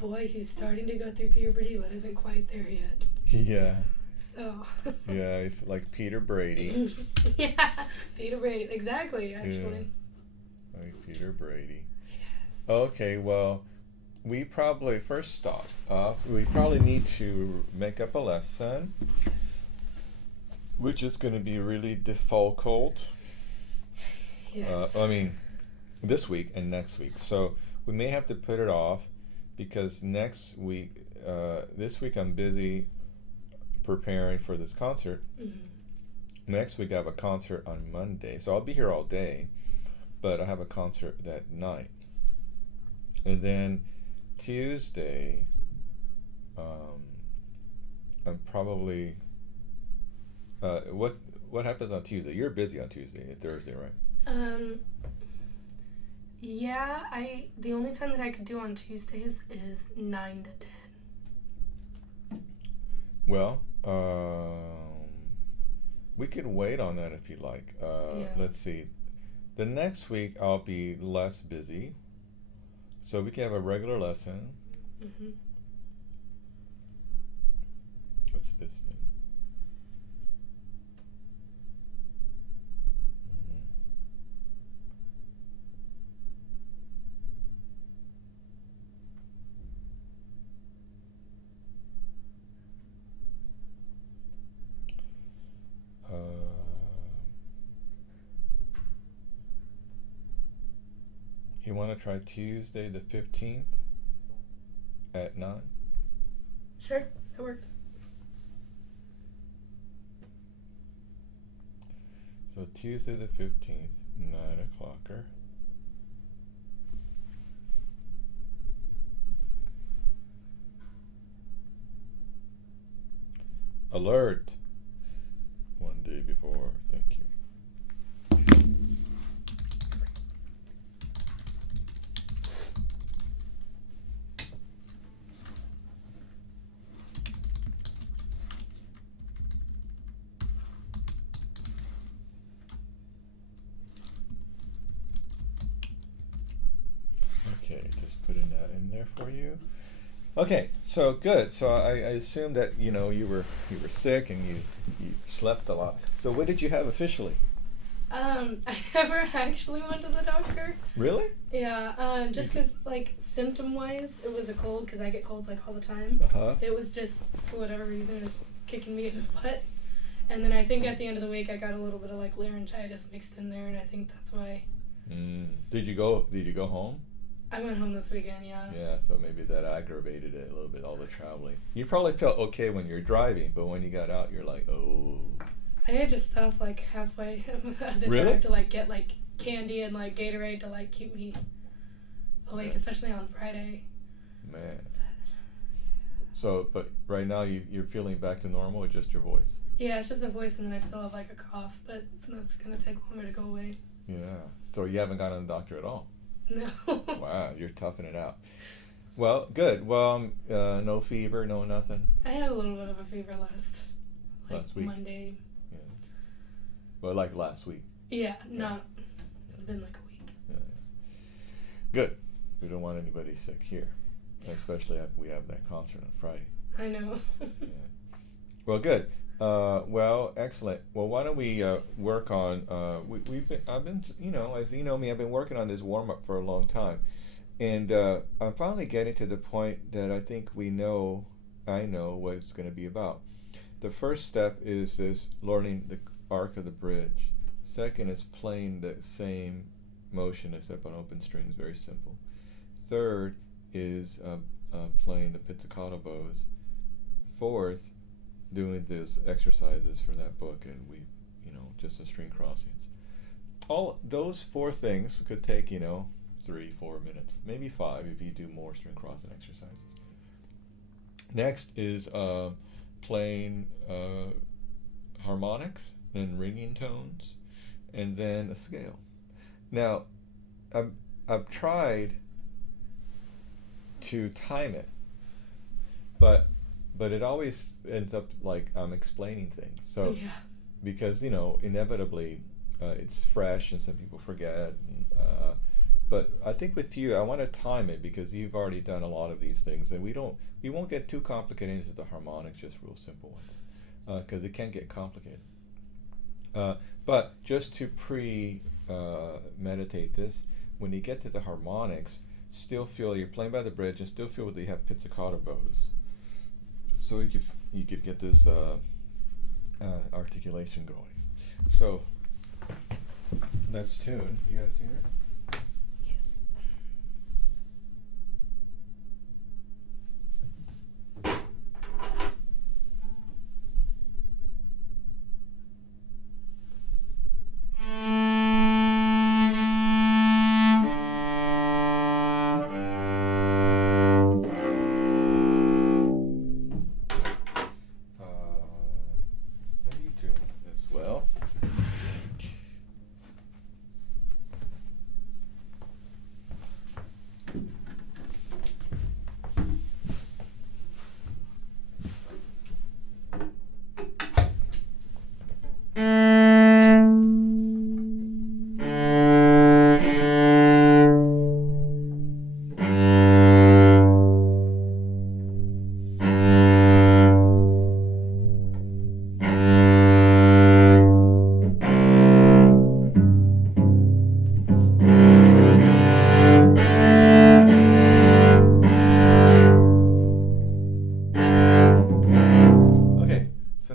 boy who's starting to go through puberty but isn't quite there yet. Yeah. So. Yeah, he's like Peter Brady. Yeah, Peter Brady. Exactly, actually. Yeah. Like Peter Brady. Yes. Okay, well, we probably, first off, we probably need to make up a lesson, which is going to be really difficult. Yes. This week and next week. So we may have to put it off because next week, this week I'm busy preparing for this concert. Mm-hmm. Next week I have a concert on Monday, so I'll be here all day, but I have a concert that night. And then Tuesday, I'm probably. What happens on Tuesday? You're busy on Tuesday and Thursday, right? Yeah. The only time that I could do on Tuesdays is 9 to 10. Well, we could wait on that if you like. Yeah. Let's see. The next week I'll be less busy, so we can have a regular lesson. Mm-hmm. What's this thing? You want to try Tuesday the 15th at 9? Sure, that works. So Tuesday the 15th, 9 o'clocker. Alert! One day before, thank you. Okay, just putting that in there for you. Okay, so good. So I assume that you were sick and you slept a lot. So what did you have officially? I never actually went to the doctor. Really? Yeah, just because, like, symptom-wise, it was a cold, because I get colds, like, all the time. Uh-huh. It was just, for whatever reason, it was just kicking me in the butt. And then I think at the end of the week, I got a little bit of, like, laryngitis mixed in there, and I think that's why. Did you go home? I went home this weekend, yeah. Yeah, so maybe that aggravated it a little bit, all the traveling. You probably felt okay when you're driving, but when you got out, you're like, oh. I had to stop, like, halfway of the Really? drive to, like, get, like, candy and, like, Gatorade to, like, keep me awake, Yeah. especially on Friday. Man. So, but right now you're feeling back to normal or just your voice? Yeah, it's just the voice, and then I still have, like, a cough, but that's going to take longer to go away. Yeah. So you haven't gone to the doctor at all? No. Wow, you're toughing it out. Well, good. Well, no fever, no nothing? I had a little bit of a fever last week? Monday. Yeah. Well, like last week? Yeah, it's been like a week. Yeah. Good. We don't want anybody sick here, especially if we have that concert on Friday. I know. Yeah. Well, good. Well, excellent. Well, why don't we work on? I've been, as you know me, I've been working on this warm up for a long time, and I'm finally getting to the point that I think I know what it's going to be about. The first step is this learning the arc of the bridge. Second is playing the same motion except on open strings, very simple. Third is playing the pizzicato bows. Fourth, doing these exercises from that book, and just the string crossings. All those 4 things could take 3-4 minutes, maybe 5 if you do more string crossing exercises. Next is playing harmonics, then ringing tones, and then a scale. Now, I've tried to time it, but it always ends up like I'm explaining things. So, yeah. Because inevitably it's fresh and some people forget. And, But I think with you, I want to time it because you've already done a lot of these things, and we won't get too complicated into the harmonics, just real simple ones, because it can get complicated. But just to meditate this, when you get to the harmonics, still feel you're playing by the bridge, and still feel that you have pizzicato bows, so you could get this articulation going. So let's tune. You got to tune it.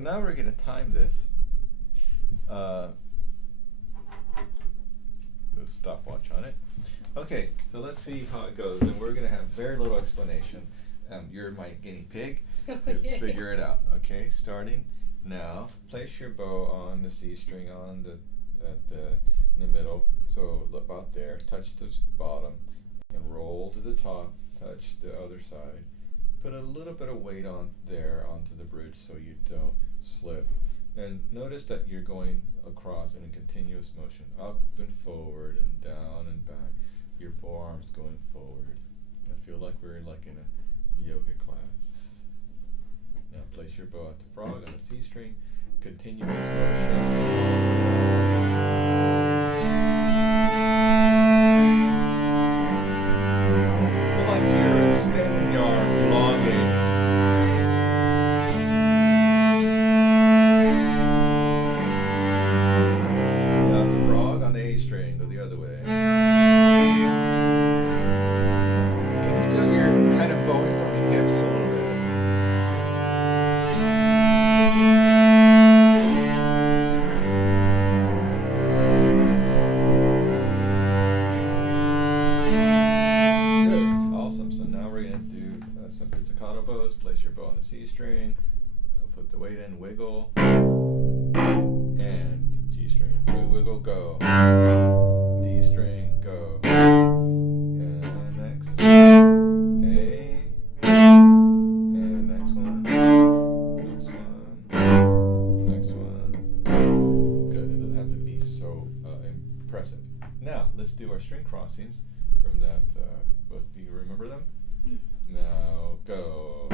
Now we're going to time this. Put a stopwatch on it. Okay, so let's see how it goes, and we're going to have very little explanation. You're my guinea pig. Figure it out. Okay, starting now. Place your bow on the C string in the middle. So about there. Touch the bottom and roll to the top. Touch the other side. Put a little bit of weight on there onto the bridge so you don't slip. And notice that you're going across in a continuous motion, up and forward and down and back. Your forearms going forward. I feel like we're in a yoga class. Now place your bow at the frog on the C string. Continuous motion. Feel like you're extending your arm, elongating. Now the frog on the A string, go the other way. Can you feel you're kind of bowing from your hips a little bit? Good, awesome. So now we're going to do some pizzicato bows. Place your bow on the C string. Put the weight in, wiggle, and G string. Wiggle, go. D string, go. And next. A. And next one. Next one. Next one. Good. It doesn't have to be so impressive. Now, let's do our string crossings from that book. Do you remember them? Now, go.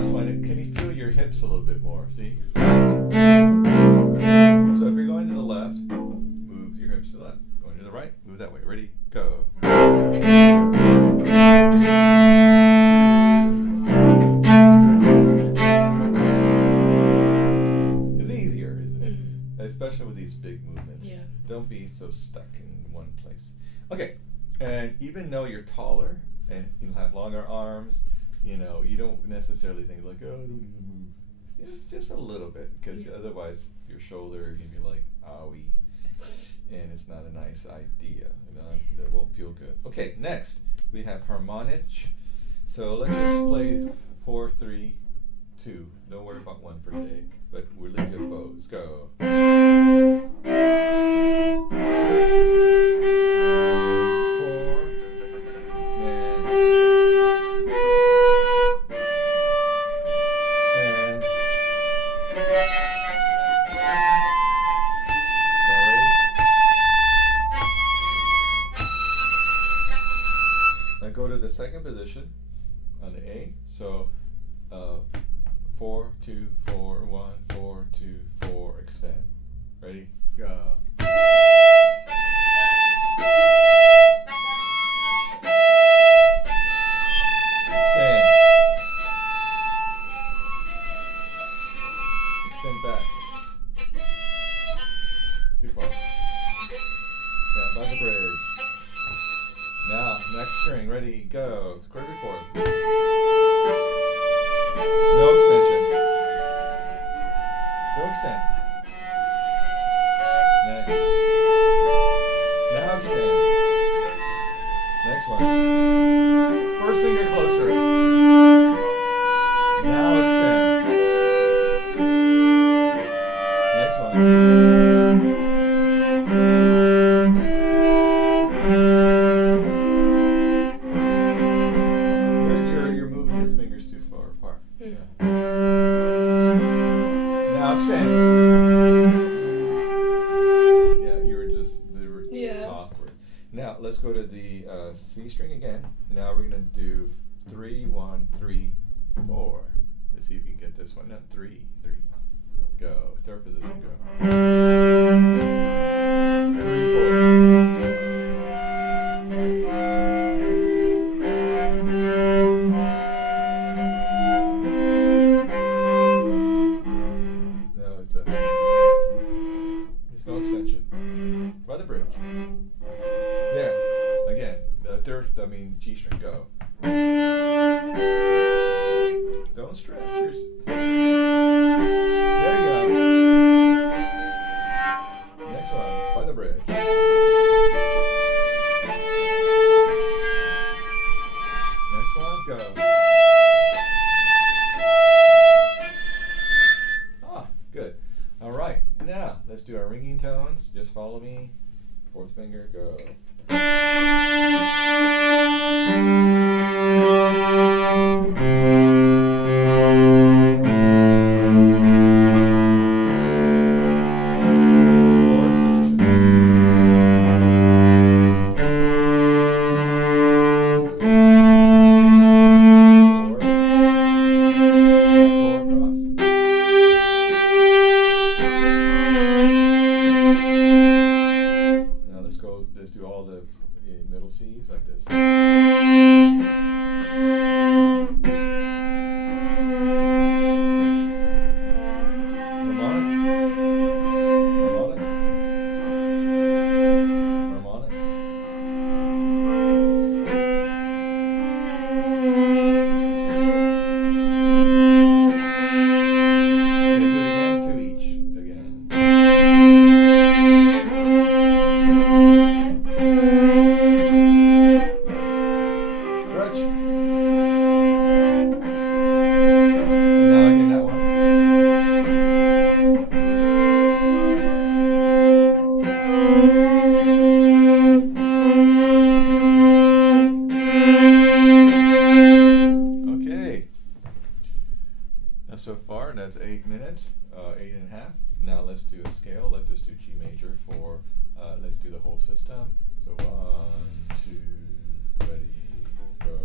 it's fine. Can you feel your hips a little bit more? See? So if you're going to the left, move your hips to the left. Going to the right, move that way. Ready? Go. It's easier, isn't it? Especially with these big movements. Yeah. Don't be so stuck in one place. Okay, and even though you're taller and you'll have longer arms, you know, you don't necessarily think like, oh, I don't need to move. It's just a little bit, because otherwise your shoulder can be like, owie, and it's not a nice idea. You know, that won't feel good. Okay, next we have harmonic. So let's just play 4, 3, 2. Don't worry about 1 for today, but we're really good bows. Go. 4, and sorry. Now go to the second position on the A. So 4, 2, 4, 1, 4, 2, 4, extend. Ready? Go. Extend. Extend back. Too far. Yeah, by the bridge. Now, next string. Ready? Go. Square before. No extension. Go extend. Next. Now extend. Next one. First finger closer. Now extend. Next one. You're moving your fingers too far apart. Yeah. Now extend. Yeah, they were awkward. Now let's go to the C string again. Now we're gonna do 3, 1, 3, 4. Let's see if you can get this one. No, 3, 3. Go. Third position. Go. 3, 4. There's no extension. By the bridge. There. Again. The third, G string. Go. Don't stretch. There you go. Next one. By the bridge. Next one. Go. Good. All right. Now, let's do our ringing tones. Just follow me. Fourth finger, go. Let's do all the middle C's like this. Harmonic. Harmonic. Harmonic. Do it again, 2 each. Again. So far, that's 8 minutes, 8.5. Now let's do a scale. Let's just do G major for, let's do the whole system. So 1, 2, ready, go.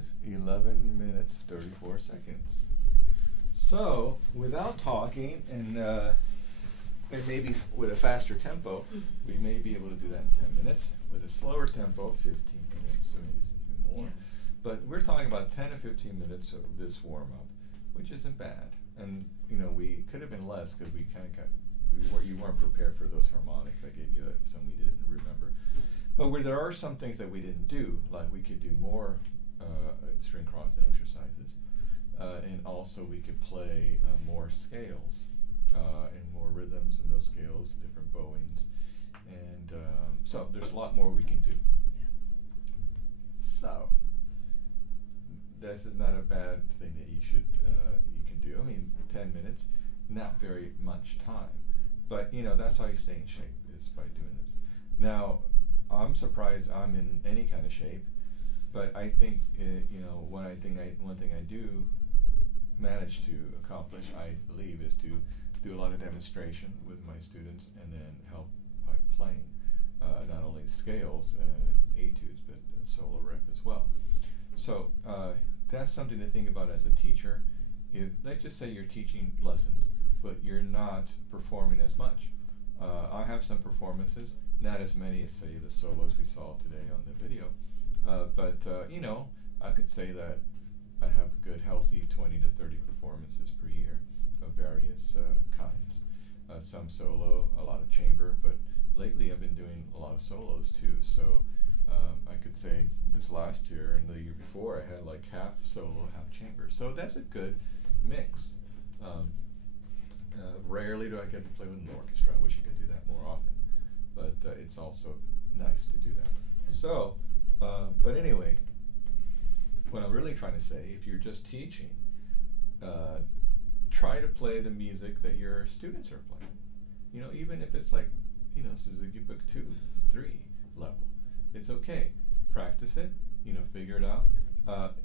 is 11 minutes 34 seconds. So, without talking and maybe with a faster tempo, we may be able to do that in 10 minutes. With a slower tempo, 15 minutes, or maybe even more. Yeah. But we're talking about 10 to 15 minutes of this warm-up, which isn't bad. And, we could have been less because we kind of you weren't prepared for those harmonics. I gave you some we didn't remember. But there are some things that we didn't do, like we could do more string crossing exercises. And also we could play more scales and more rhythms in those scales, different bowings. And so there's a lot more we can do. So this is not a bad thing that you can do. I mean, 10 minutes, not very much time. But, that's how you stay in shape, is by doing this. Now, I'm surprised I'm in any kind of shape, but I think, one thing I do manage to accomplish, I believe, is to do a lot of demonstration with my students and then help by playing not only scales and etudes, but solo riff as well. So that's something to think about as a teacher. If, let's just say you're teaching lessons, but you're not performing as much. I have some performances, not as many as, say, the solos we saw today on the video, but I could say that I have a good, healthy 20 to 30 performances per year of various kinds. Some solo, a lot of chamber, but lately I've been doing a lot of solos too. So I could say this last year and the year before I had like half solo, half chamber. So that's a good mix. Rarely do I get to play with an orchestra. I wish I could do that more often, but it's also nice to do that. So, but anyway, what I'm really trying to say, if you're just teaching, try to play the music that your students are playing. Even if it's like, Suzuki Book 2, 3 level, it's okay. Practice it, figure it out.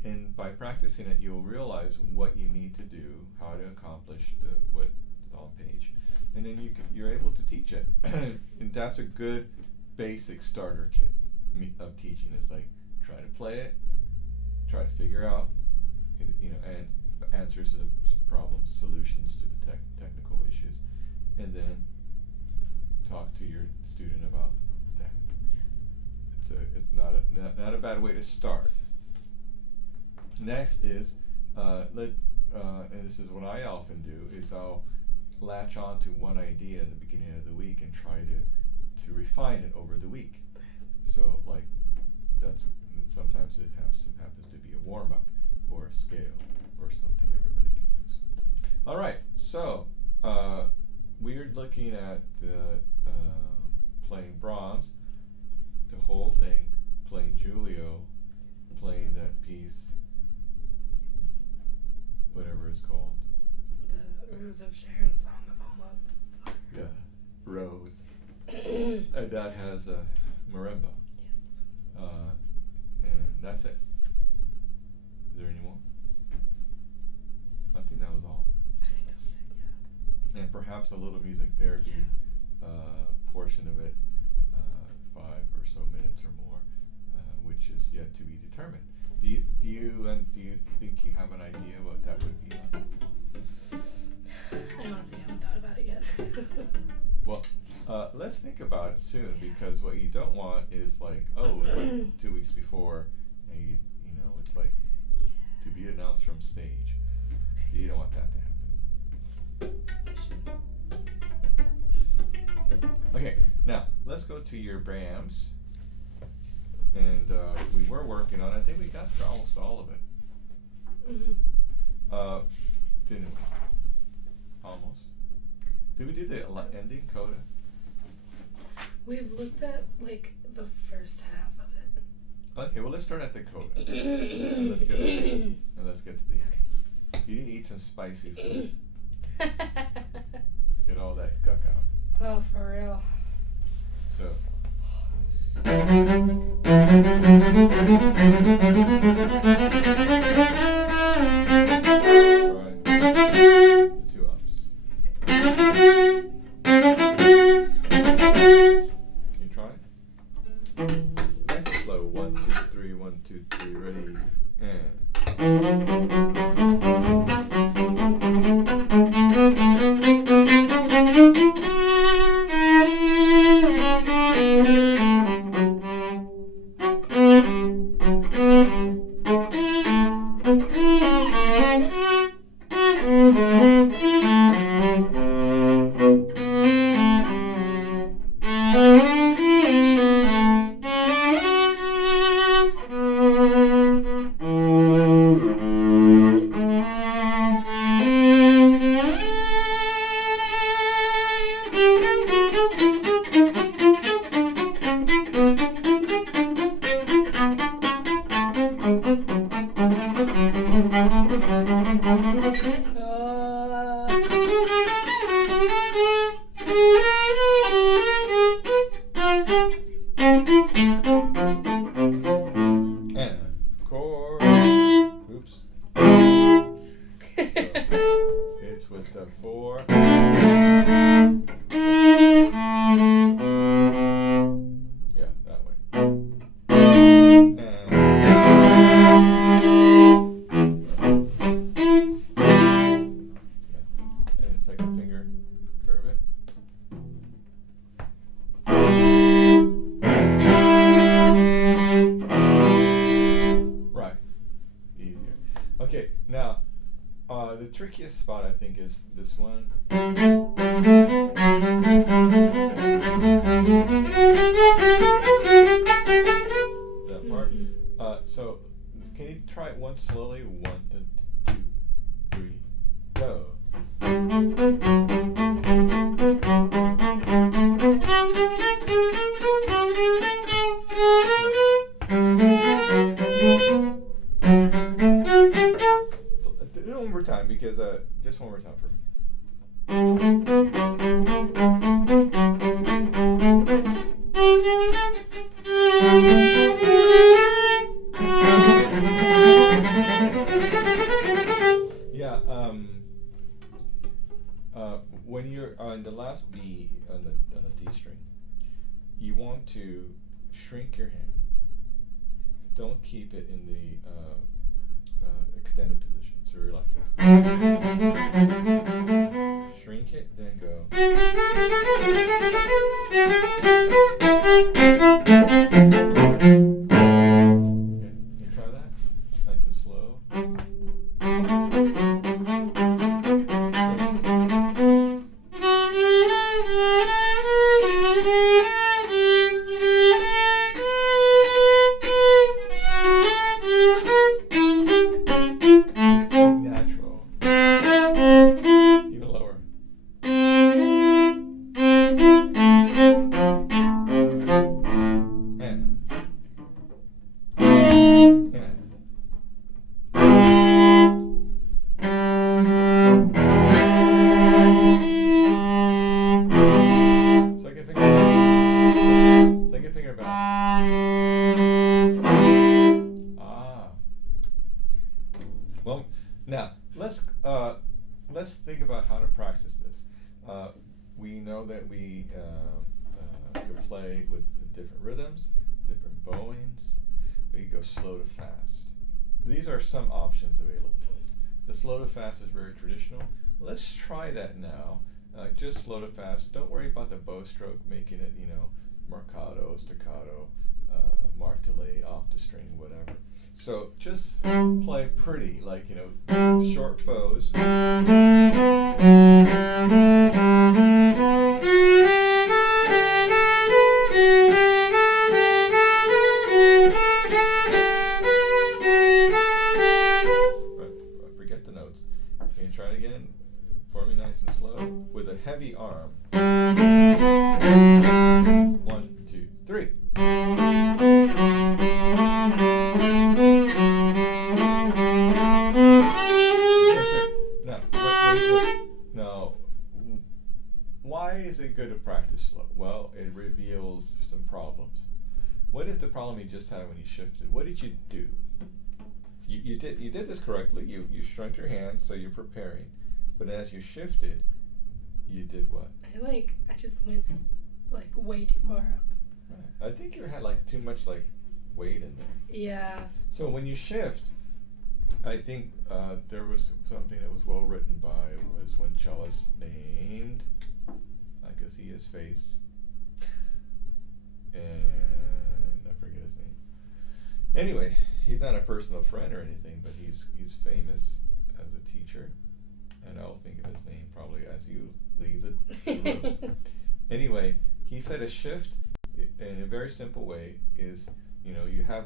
And by practicing it, you'll realize what you need to do, how to accomplish what's on page, and then you're able to teach it. And that's a good basic starter kit of teaching. It's like, try to play it, try to figure out, and answers to the problems, solutions to the technical issues, and then talk to your student about that. It's not a bad way to start. Next is, and this is what I often do, is I'll latch on to one idea in the beginning of the week and try to refine it over the week. So like sometimes it happens to be a warm-up or a scale or something everybody can use. All right, so we're looking at playing Brahms, the whole thing, playing Giulio, playing that piece, whatever it's called. The Rose of Sharon Song of Alma. Yeah, Rose. And that has a marimba. Yes. And that's it. Is there any more? I think that was all. I think that was it, yeah. And perhaps a little music therapy portion of it, 5 or so minutes or more, which is yet to be determined. Do you think you have an idea what that would be? I honestly haven't thought about it yet. Well, let's think about it soon, because what you don't want is like, it's like 2 weeks before, and it's like to be announced from stage. You don't want that to happen. Okay, now let's go to your Brahms. And we were working on it. I think we got through almost all of it. Mm-hmm. Didn't we? Almost. Did we do the ending coda? We've looked at like the first half of it. Okay, well let's start at the coda. And let's get to the end. You need to eat some spicy food. Get all that guck out. Oh, for real. So. Two ups. Can you try it? Nice and slow. 1, 2, 3, 1, 2, 3, ready, and think is this one. That part. So can you try it once slowly? 1, 2, 3, go. Do it one more time because just one more time for me. Yeah. When you're on the last B on the D string, you want to shrink your hand. Don't keep it in the extended position. So you're like this. Shrink it, then go. Okay, you try that. Nice and slow. Natural. Even lower. Second finger back. Well, now let's think about how to practice this. We know that we could play with different rhythms, different bowings. We could go slow to fast. These are some options available to us. The slow to fast is very traditional. Let's try that now. Just slow to fast. Don't worry about the bow stroke, making it, marcato, staccato, martelé, off the string, whatever. So just play pretty, like, short bows. Forget the notes. Can you try it again? For me, nice and slow, with a heavy arm. 1, 2, 3. Now, why is it good to practice slow? Well, it reveals some problems. What is the problem you just had when you shifted? What did you do? You did this correctly. You shrunk your hand, so you're preparing. But as you shifted, you did what? I just went way too far up. Right. I think you had too much weight in there. Yeah. So when you shift, I think there was something that was well written by was when Cellus named, I could see his face, and I forget his name. Anyway, he's not a personal friend or anything, but he's famous as a teacher, and I'll think of his name probably as you leave the room. Anyway, he said a shift in a very simple way is, you have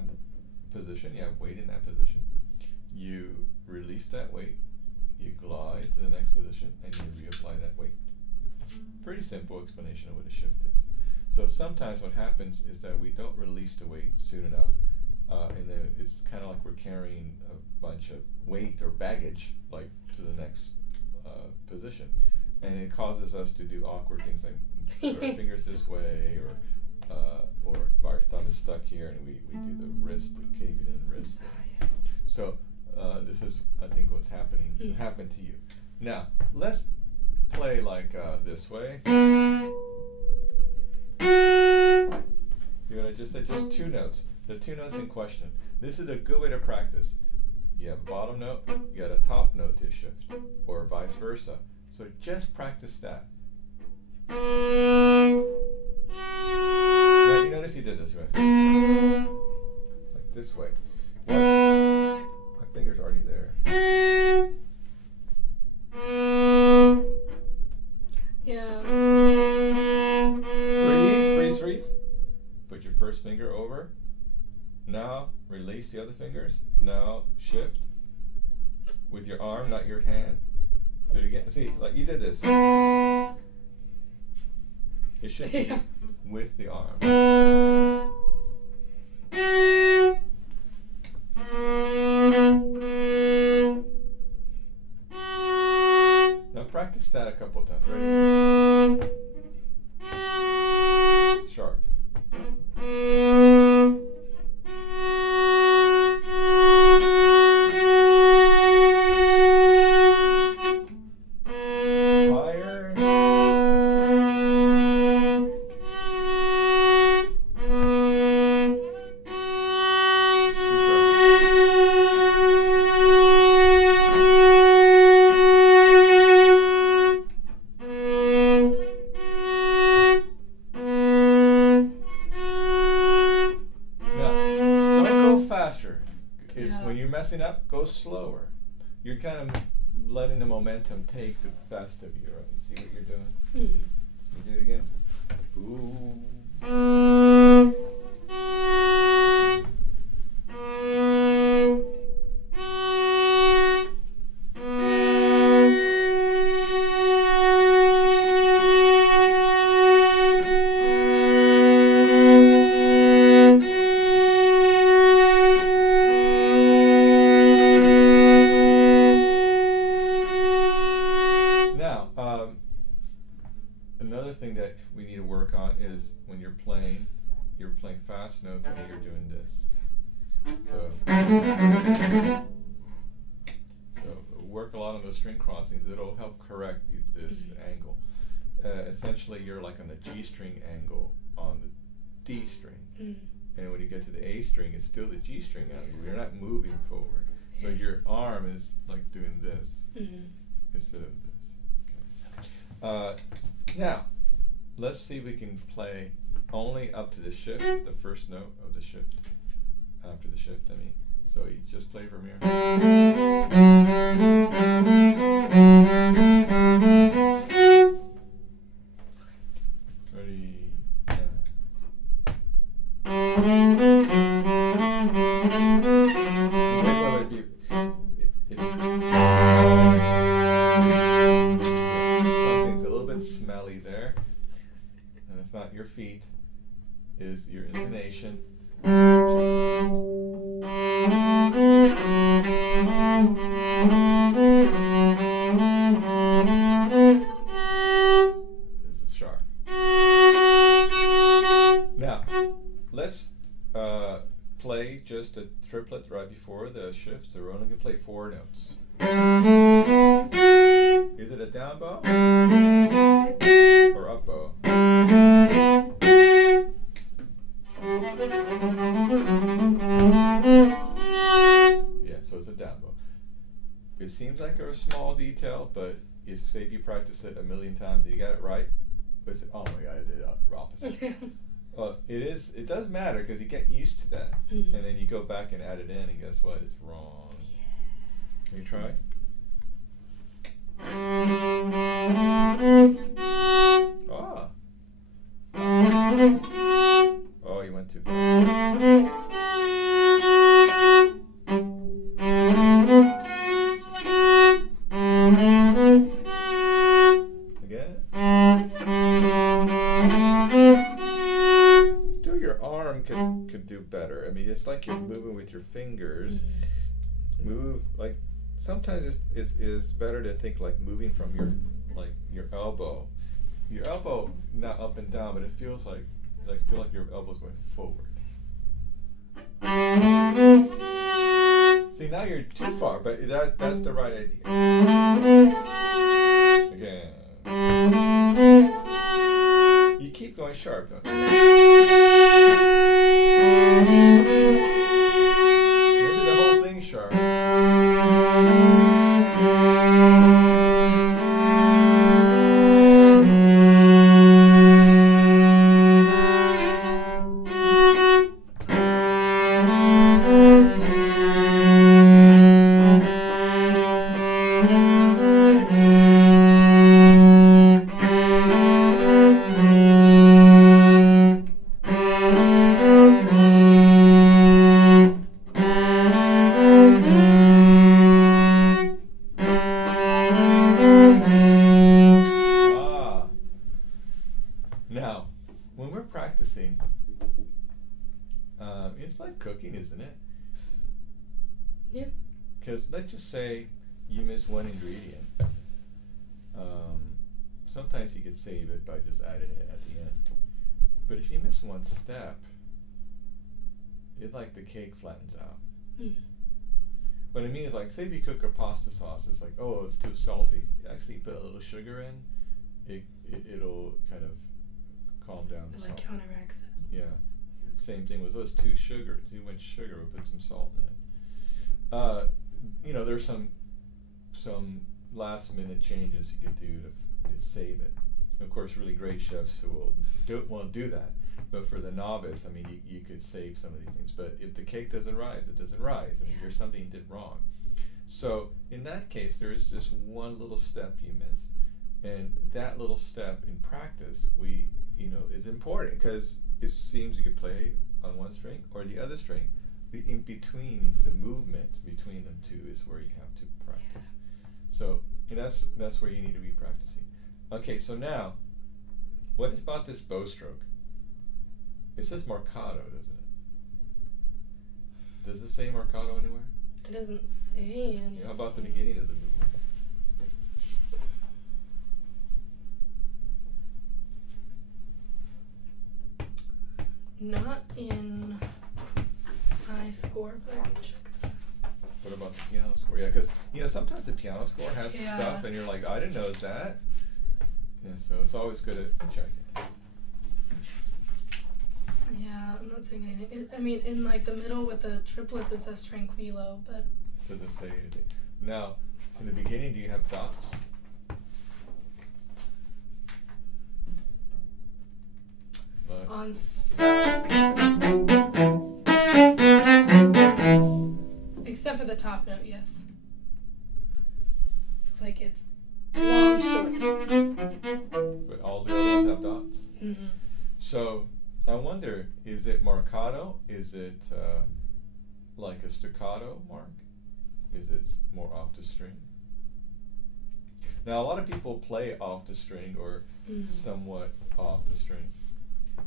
position, you have weight in that position, you release that weight, you glide to the next position, and you reapply that weight. Pretty simple explanation of what a shift is. So sometimes what happens is that we don't release the weight soon enough, and then it's kind of like we're carrying a bunch of weight or baggage to the next position, and it causes us to do awkward things like put our fingers this way, or our thumb is stuck here, and we do the wrist, the caving in wrist. Yes. So this is, I think, what's happened to you. Now let's play this way. You know what I just said? Just two notes. The two notes in question. This is a good way to practice. You have a bottom note, you got a top note to shift, or vice versa. So just practice that. Now you notice he did this way. Like this way. My finger's already there. Now release the other fingers. Now shift with your arm, not your hand. Do it again. See, like you did this. It should be with the arm. Now practice that a couple times. Ready? Sharp. Higher. When you're messing up, go slower. You're kind of letting the momentum take the best of you. Right? See what you're doing? You do it again. Ooh. Another thing that we need to work on is when you're playing fast notes and you're doing this. So work a lot on those string crossings. It'll help correct this angle. Essentially, you're like on the G string angle on the D string. And when you get to the A string, it's still the G string angle. You're not moving forward. So your arm is like doing this instead of this. Okay. Now, let's see if we can play only up to the shift, the first note of the shift. After the shift, I mean. So you just play from here. Ready? Something's a little bit smelly there. And it's not your feet, is your intonation. This is sharp. Now, let's play just a triplet right before the shift. So we're only going to play 4 notes. Is it a down bow or up bow? Yeah, so it's a down bow. It seems like a small detail, but if you practice it a million times and you got it right, it's, oh my God, I did the opposite. Well, it does matter because you get used to that, and then you go back and add it in, and guess what? It's wrong. Can you try? Ah. Oh, you went too fast. Again. Still, your arm could do better. I mean, it's like you're moving with your fingers. Move like. Sometimes it's better to think like moving from your elbow. Your elbow not up and down, but it feels like feel like your elbow's going forward. See, now you're too far, but that's the right idea. Again. You keep going sharp, don't you? Maybe the whole thing's sharp. Now, when we're practicing, it's like cooking, isn't it? Yeah. Because let's just say you miss one ingredient. Sometimes you could save it by just adding it at the end. But if you miss one step, it like the cake flattens out. Mm. What I mean is, like, say if you cook a pasta sauce, it's like, oh, it's too salty. You actually put a little sugar in, it'll kind of calm down the It salt. like counteracts it. Yeah. Same thing with those too much sugar, we'll put some salt in it. You know, there's some last minute changes you could do to save it. Of course, really great chefs won't do that. But for the novice, I mean, you could save some of these things. But if the cake doesn't rise, it doesn't rise. I mean, there's something you did wrong. So in that case, there is just one little step you missed. And that little step in practice, is important, because it seems you could play on one string or the other string. The in between, the movement between them two is where you have to practice. So that's where you need to be practicing. Okay, so now, what about this bow stroke? It says marcato, doesn't it? Does it say marcato anywhere? It doesn't say anything. How about the beginning of the movement? Not in my score, but I can check that. What about the piano score? Yeah, because sometimes the piano score has Yeah. stuff, and you're like, I didn't know that. Yeah, so it's always good at checking. Yeah, I'm not saying anything. In like the middle with the triplets, it says tranquilo, but Does it say anything? Now, in the beginning, do you have dots? on except for the top note, yes. Like it's long, short. But all the other ones have dots? Mm-hmm. So, I wonder, is it marcato? Is it like a staccato mark? Is it more off the string? Now, a lot of people play off the string or somewhat off the string.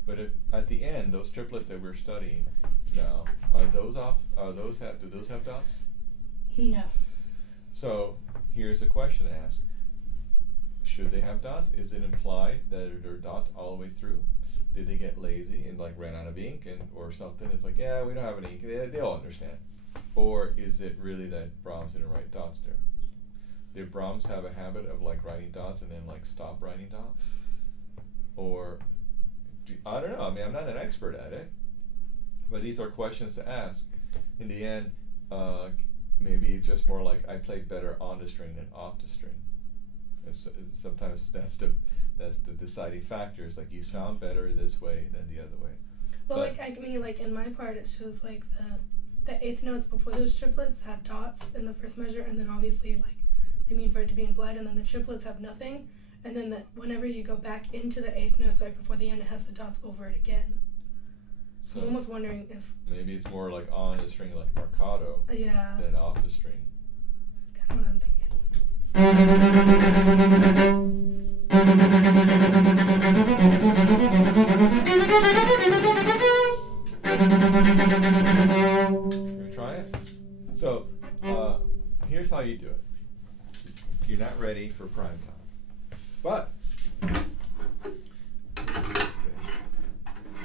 But if at the end, those triplets that we're studying now, are those off? Do those have dots? No. So here's a question to ask: should they have dots? Is it implied that there are dots all the way through? Did they get lazy and like ran out of ink or something? It's like, yeah, we don't have any ink. They'll understand. Or is it really that Brahms didn't write dots there? Did Brahms have a habit of like writing dots and then like stop writing dots? Or I don't know. I mean, I'm not an expert at it, but these are questions to ask. In the end, maybe it's just more like I played better on the string than off the string. And so, sometimes that's the deciding factor. Is like you sound better this way than the other way. Well, like in my part, it shows like the eighth notes before those triplets have dots in the first measure, and then obviously like they mean for it to be implied, and then the triplets have nothing. And then whenever you go back into the eighth notes right before the end, it has the dots over it again. So I'm almost wondering if maybe it's more like on the string, like marcato, than off the string. That's kind of what I'm thinking. Can we try it? So here's how you do it. You're not ready for prime time. But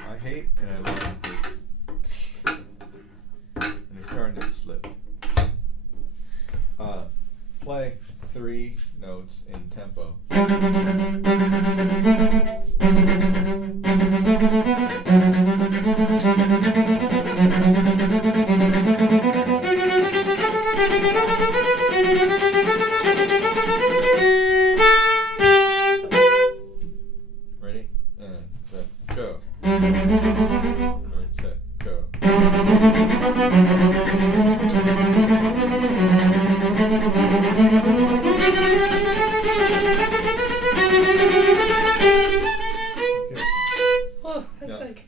I hate and I love this. And it's starting to slip. Play 3 notes in tempo. Ready? And set, go. And set, go. Oh, that's like.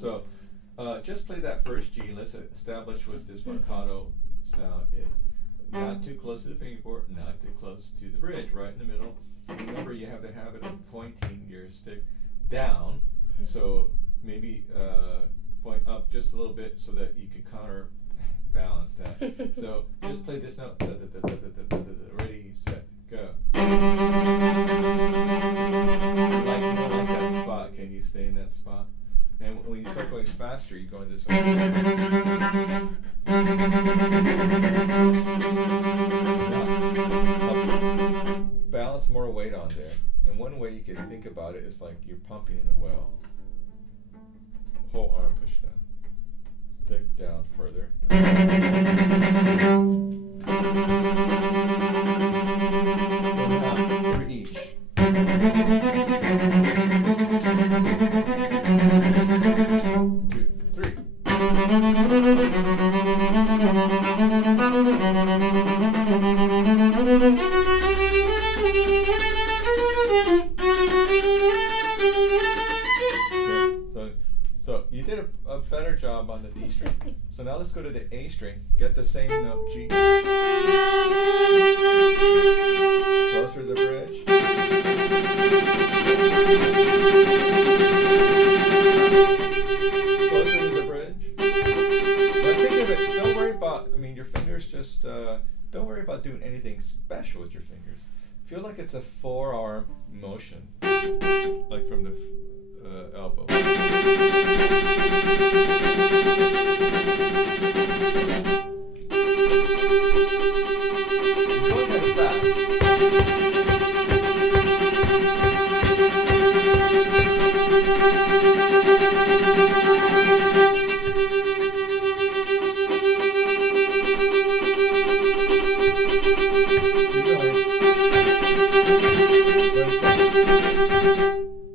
So, just play that first G. Let's establish what this marcato sound is. Not too close to the fingerboard, not too close to the bridge, right in the middle. Remember, you have the habit of pointing your stick down. So maybe point up just a little bit so that you can counterbalance that. So just play this note. Ready, set, go. You don't like that spot. Can you stay in that spot? And when you start going faster, you go in this way. Balance more weight on there. And one way you can think about it is like you're pumping in a well. Whole arm push down. Stick down further. So now for each. Two, three. So you did a better job on the D string. So now let's go to the A string. Get the same note, G. Closer to the bridge. Closer to the bridge. But think of it, don't worry about, your fingers just, don't worry about doing anything special with your fingers. Feel like it's a forearm motion. Like from the elbow.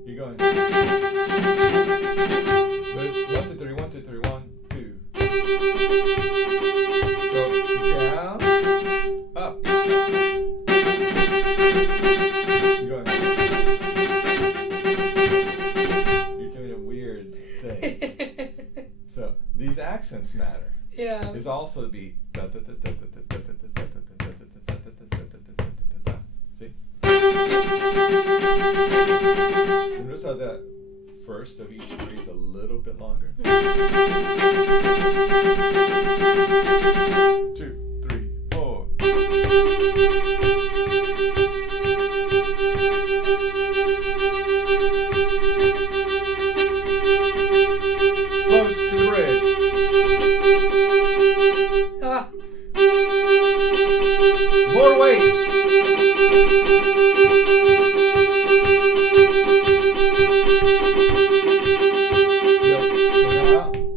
You're going. One, two, three, 1, 2, 3, 1, 2. Go down, up. You're going. You're doing a weird thing. So these accents matter. Yeah. Is also the beat. See? Notice how that first of each three is a little bit longer. 2, 3, 4. Close to the bridge. More weight.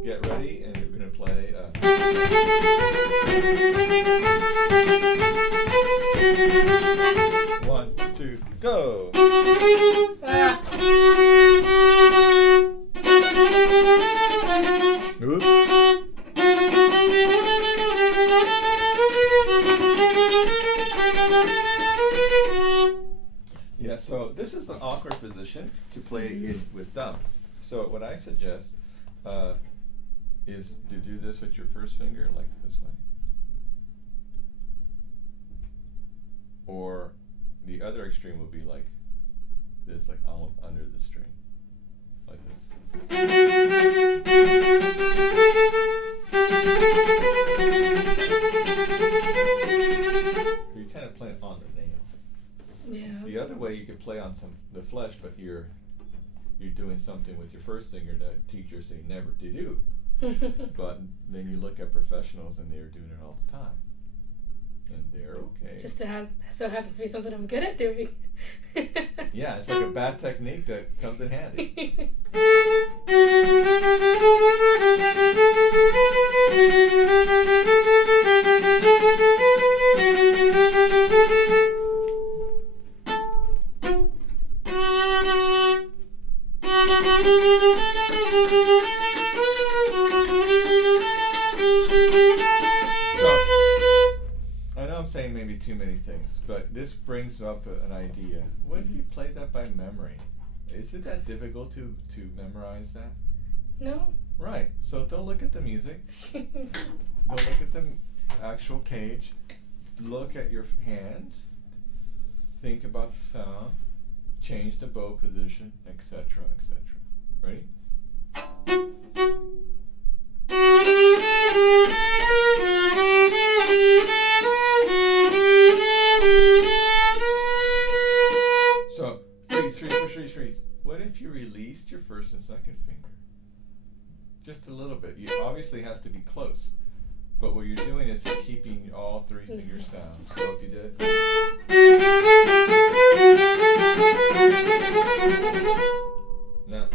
Get ready, and you're going to play. 1, 2, go. Oops. Yeah, so this is an awkward position to play it with thumb. So what I suggest is to do this with your first finger, like this way. Or the other extreme will be like this, like almost under the string. Like this. You're kind of playing on the nail. Yeah. The other way you could play on the flesh, but you're doing something with your first finger that teachers say never to do. But then you look at professionals and they're doing it all the time. And they're okay. Just so happens to be something I'm good at doing. Yeah, it's like a bad technique that comes in handy. Saying maybe too many things, but this brings up an idea. What if you play that by memory? Is it that difficult to memorize that? No. Right. So don't look at the music. Don't look at the actual page. Look at your hands. Think about the sound. change the bow position, etc., etc. Ready? So, freeze. What if you released your first and second finger? Just a little bit. You obviously has to be close. But what you're doing is you're keeping all three fingers down. So if you did. Now.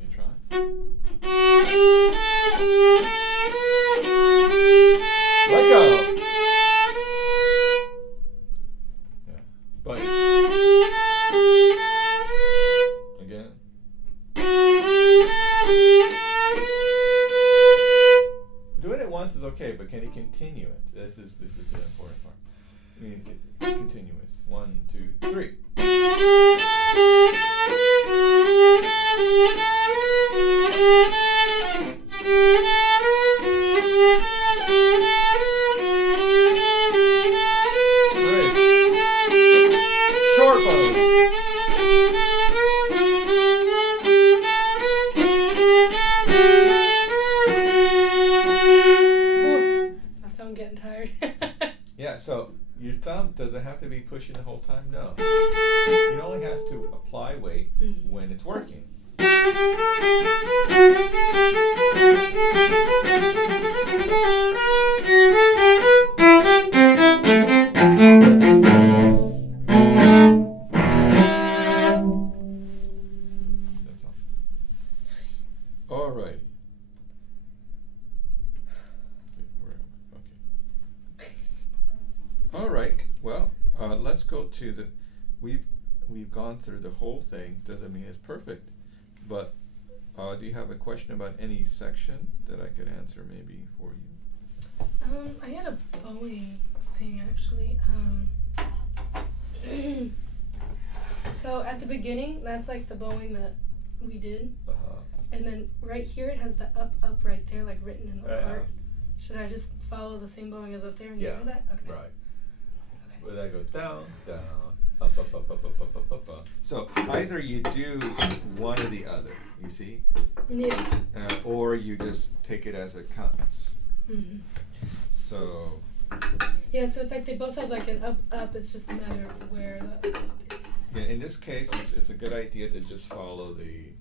You try? Let go. Yeah. But again. Doing it once is okay, but can you continue it? This is the important part. I mean, continuous. 1, 2, 3. Short bow. I'm getting tired. Yeah, so your thumb doesn't have to be pushing the whole time. No. It only has to apply weight when it's working. That's all. All right. All right. Well, let's go to the. We've gone through the whole thing. Doesn't mean it's perfect, but do you have a question about any section that I could answer maybe for you? I had a bowing thing actually. So at the beginning, that's like the bowing that we did, and then right here it has the up right there, like written in the part. Should I just follow the same bowing as up there and get rid of that? Okay. Right. Well, that goes down, up. So either you do one or the other, you see? Yeah. Or you just take it as it comes. Mm-hmm. So. Yeah, so it's like they both have like an up. It's just a matter of where the up is. Yeah, in this case, it's a good idea to just follow the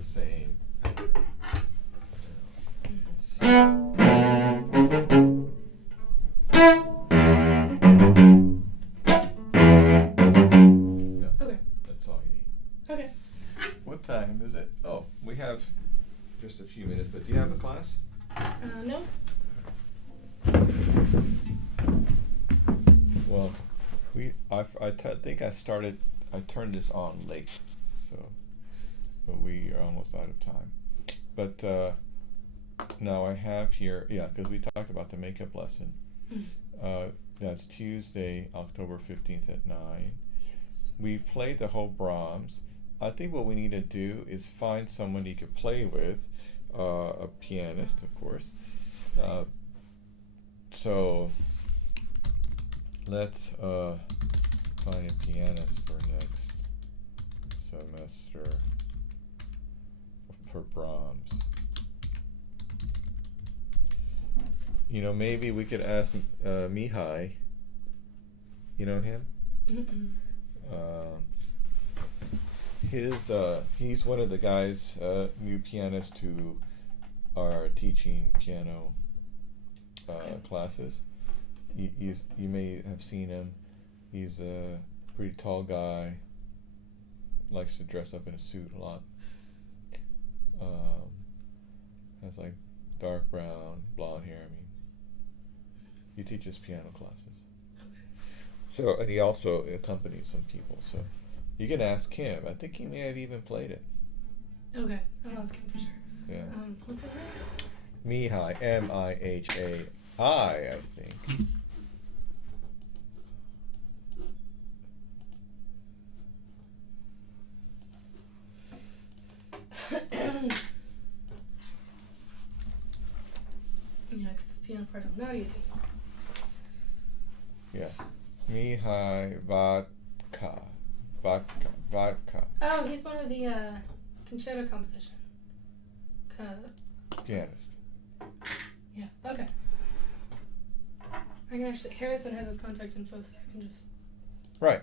same pattern. Okay. What time is it? Oh, we have just a few minutes, but do you have a class? No. Well, I think I turned this on late, but we are almost out of time. But now I have here, because we talked about the makeup lesson. That's Tuesday, October 15th at 9. Yes. We've played the whole Brahms. I think what we need to do is find someone you could play with, a pianist, of course. So let's find a pianist for next semester for Brahms. You know, maybe we could ask Mihai. You know him? Mm-mm. He's one of the guys, new pianists who are teaching piano classes. You may have seen him. He's a pretty tall guy. Likes to dress up in a suit a lot. Has like dark brown, blonde hair. I mean, he teaches piano classes. Okay. So, and he also accompanies some people. So, you can ask him. I think he may have even played it. Okay, I'll ask him for sure. Yeah. What's his name? Mihai, Mihai, I think. Yeah, because this piano part is not easy. Yeah. Mihai Vodka. Oh, he's one of the concerto competition. Pianist. Yeah. Okay. I can actually. Harrison has his contact info, so I can just. Right.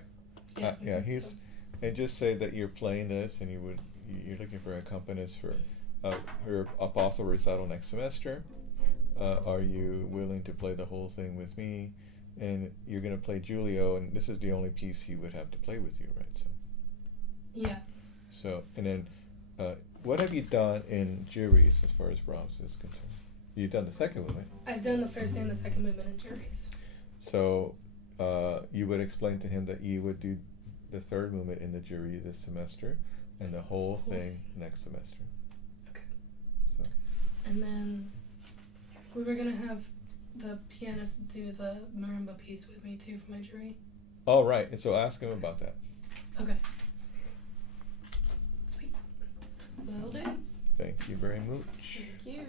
Yeah. He's, and just say that you're playing this, and you're looking for an accompanist for her apostle recital next semester. Are you willing to play the whole thing with me? And you're going to play Giulio, and this is the only piece he would have to play with you, right? So. Yeah. So, and then, what have you done in juries as far as Brahms is concerned? You've done the second movement. I've done the first and the second movement in juries. So, you would explain to him that you would do the third movement in the jury this semester, and the whole thing next semester. Okay. So. And then we were gonna have the pianist do the marimba piece with me too for my jury. Oh, right. And so ask him about that. Okay. Sweet. Will do. Thank you very much. Thank you.